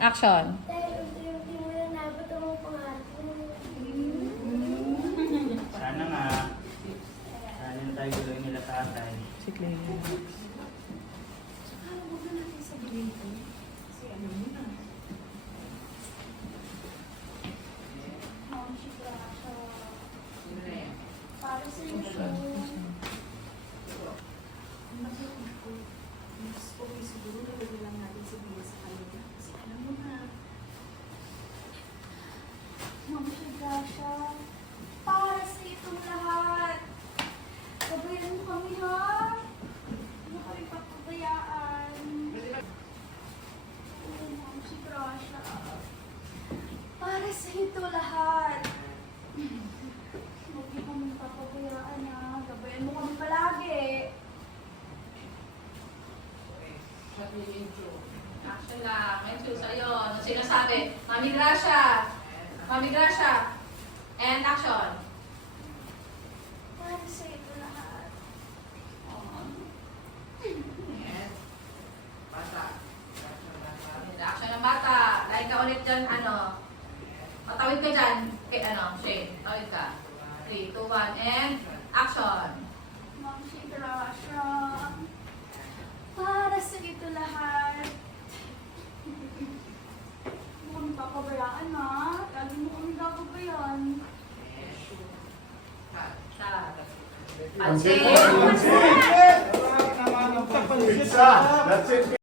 Action. Dahil unti-unti mo lang nabot ang mga pangarap mo. Sana nga. Sana yung tayo gulawin nila tatay. Si Clay. Ma'am, si Grasha. Para sa iyo siya. Mas okay siguro na wala lang natin sabihin sa kanila. Kasi alam mo na. Ma'am, si Grasha. Para sa itong lahat. Gabayan mo kami, ha? Ano kami papabayaan? Oh, Ma'am, si Grasha. Para sa ito lahat. Huwag niyo kami papabayaan, ha? Gabayan mo kami palagi. Action lang. Medyo sa'yo. Ano sinasabi? Mami Gracia. Mami Gracia. And action. Para sa ito lahat. Action ng bata. Like ka ulit dyan, ano. Patawid ka dyan. Kay ano, Shane. Tawid ka. 3, 2, 1, and action. Ma'am, si Grasha. Para sa ito lahat. Huwag mo kami papabayaan, ha? Lagi mo kami gababayan. Pansin! Pansin! That's it.